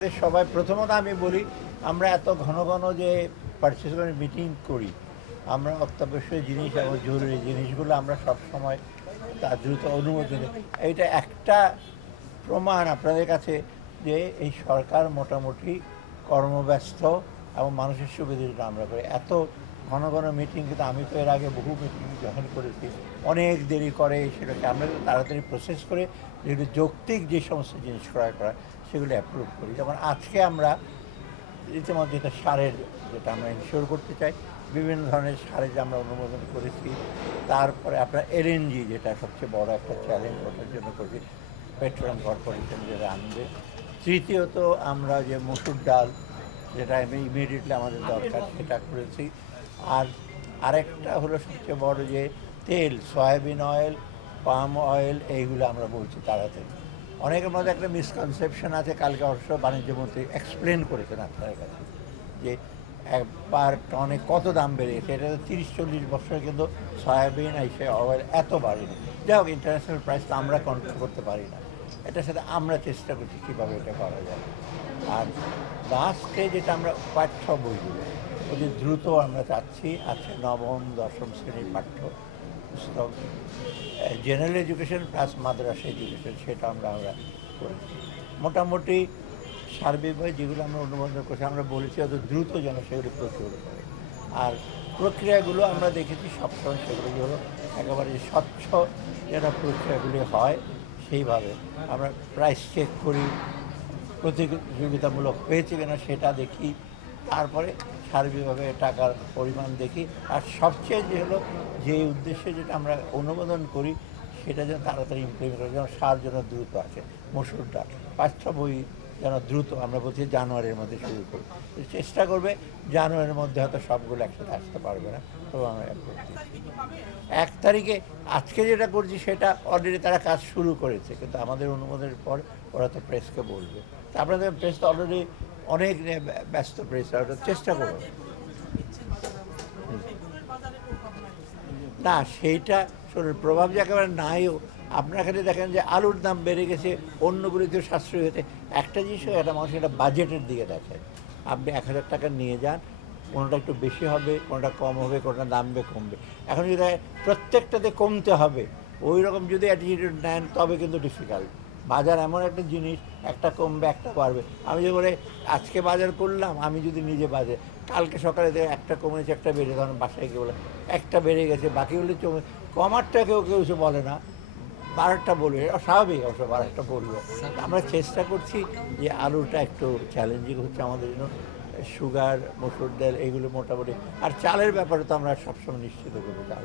সবাই প্রথমত আমি বলি আমরা এত ঘন ঘন যে পার্টিসিপেন্ট মিটিং করি, আমরা অত্যাবশ্যকীয় জিনিস এবং জরুরি জিনিসগুলো আমরা সবসময় তার দ্রুত অনুমতি দিই। এইটা একটা প্রমাণ আপনাদের কাছে যে এই সরকার মোটামুটি কর্মব্যস্ত এবং মানুষের সুবিধাটা আমরা করি। এত ঘন ঘন মিটিং কিন্তু আমি তো এর আগে বহু মিটিং জয়েন করেছি, অনেক দেরি করে সেটাকে আমরা তাড়াতাড়ি প্রসেস করে যেগুলো যৌক্তিক যে সমস্ত জিনিস ক্রয় করা সেগুলো অ্যাপ্রুভ করি। যেমন আজকে আমরা রীতিমতো যেটা সারের যেটা আমরা ইনশিওর করতে চাই, বিভিন্ন ধরনের সারের যে আমরা অনুমোদন করেছি। তারপরে আপনার এলএনজি যেটা সবচেয়ে বড় একটা চ্যালেঞ্জ, ওটার জন্য করেছি পেট্রোলিয়াম কর্পোরেশন যেটা আনবে। তৃতীয়ত আমরা যে মসুর ডাল যেটা ইমিডিয়েটলি আমাদের দরকার সেটা করেছি। আর আরেকটা হলো সবচেয়ে বড় যে তেল, সয়াবিন অয়েল, পাম অয়েল, এইগুলো আমরা বলছি তাড়াতাড়ি। অনেকের মধ্যে একটা মিসকনসেপশন আছে, কালকে অবশ্য বাণিজ্যমন্ত্রী এক্সপ্লেন করেছেন আপনার কাছে যে একবার টনে কত দাম বেড়েছে। এটা 30-40 বছরে কিন্তু সয়াবিন এসে অয়েল এত বাড়েনি। যাই হোক, ইন্টারন্যাশনাল প্রাইস তো আমরা কন্ট্রোল করতে পারি না, এটার সাথে আমরা চেষ্টা করছি কীভাবে এটা করা যায়। আর লাস্টে যেটা আমরা পাঠ্য বইগুলো অতি দ্রুত আমরা চাচ্ছি, আছে নবম দশম শ্রেণীর পাঠ্য পুস্তক, জেনারেল এডুকেশন প্লাস মাদ্রাসা এডুকেশন, সেটা আমরা করেছি। মোটামুটি সার্বিকভাবে যেগুলো আমরা অনুমোদন করছি আমরা বলেছি অত দ্রুত যেন সেগুলো প্রচুর করে। আর প্রক্রিয়াগুলো আমরা দেখেছি সবসময় সেগুলি হলো একেবারে স্বচ্ছ যেন প্রক্রিয়াগুলি হয়, সেইভাবে আমরা প্রাইস চেক করি, প্রতিযোগিতামূলক হয়েছে কিনা সেটা দেখি, তারপরে সার্বিকভাবে টাকার পরিমাণ দেখি। আর সবচেয়ে যে হলো যে উদ্দেশ্যে যেটা আমরা অনুমোদন করি সেটা যেন তাড়াতাড়ি ইমপ্লিমেন্ট করে, যেন সার যেন দ্রুত আসে। মসুর ডাল পাঠ্য বই যেন দ্রুত, আমরা বলছি জানুয়ারির মধ্যে শুরু করি, চেষ্টা করবে জানুয়ারির মধ্যে হয়তো সবগুলো একসাথে আসতে পারবে না, তো আমরা 1 তারিখে আজকে যেটা করছি সেটা অলরেডি তারা কাজ শুরু করেছে, কিন্তু আমাদের অনুমোদনের পর ওরা তো প্রেসকে বলবে। তা আপনাদের প্রেস তো অলরেডি অনেক ব্যস্ত প্রেস, ওটা চেষ্টা করবো। না, সেইটা শুনুন, প্রভাব যে একেবারে নাইও। আপনার খালি দেখেন যে আলুর দাম বেড়ে গেছে, অন্যগুলিতে সাশ্রয় হয়েছে। একটা জিনিস একটা মানুষ এটা বাজেটের দিকে দেখে। আপনি 1,000 টাকা নিয়ে যান, কোনোটা একটু বেশি হবে, কোনোটা কম হবে, কোনোটা দামবে কমবে। এখন যদি প্রত্যেকটাতে কমতে হবে ওই রকম যদি অ্যাটিটিউড নেন তবে কিন্তু ডিফিকাল্ট। বাজার এমন একটা জিনিস, একটা কমবে একটা বাড়বে। আমি যে বলে আজকে বাজার করলাম, আমি যদি নিজে বাজার কালকে সকালে একটা কমেছে একটা বেড়ে, তখন বাসায় গিয়ে বলে একটা বেড়ে গেছে, বাকিগুলো কমারটা কেউ কেউ এসে বলে না, বারোটা বলবে, স্বাভাবিক অবশ্য বারোটা বলবে। আমরা চেষ্টা করছি যে আলুটা একটু চ্যালেঞ্জিং হচ্ছে আমাদের জন্য, সুগার, মসুর ডাল এইগুলো মোটামুটি। আর চালের ব্যাপারে তো আমরা সবসময় নিশ্চিত করবো চাল।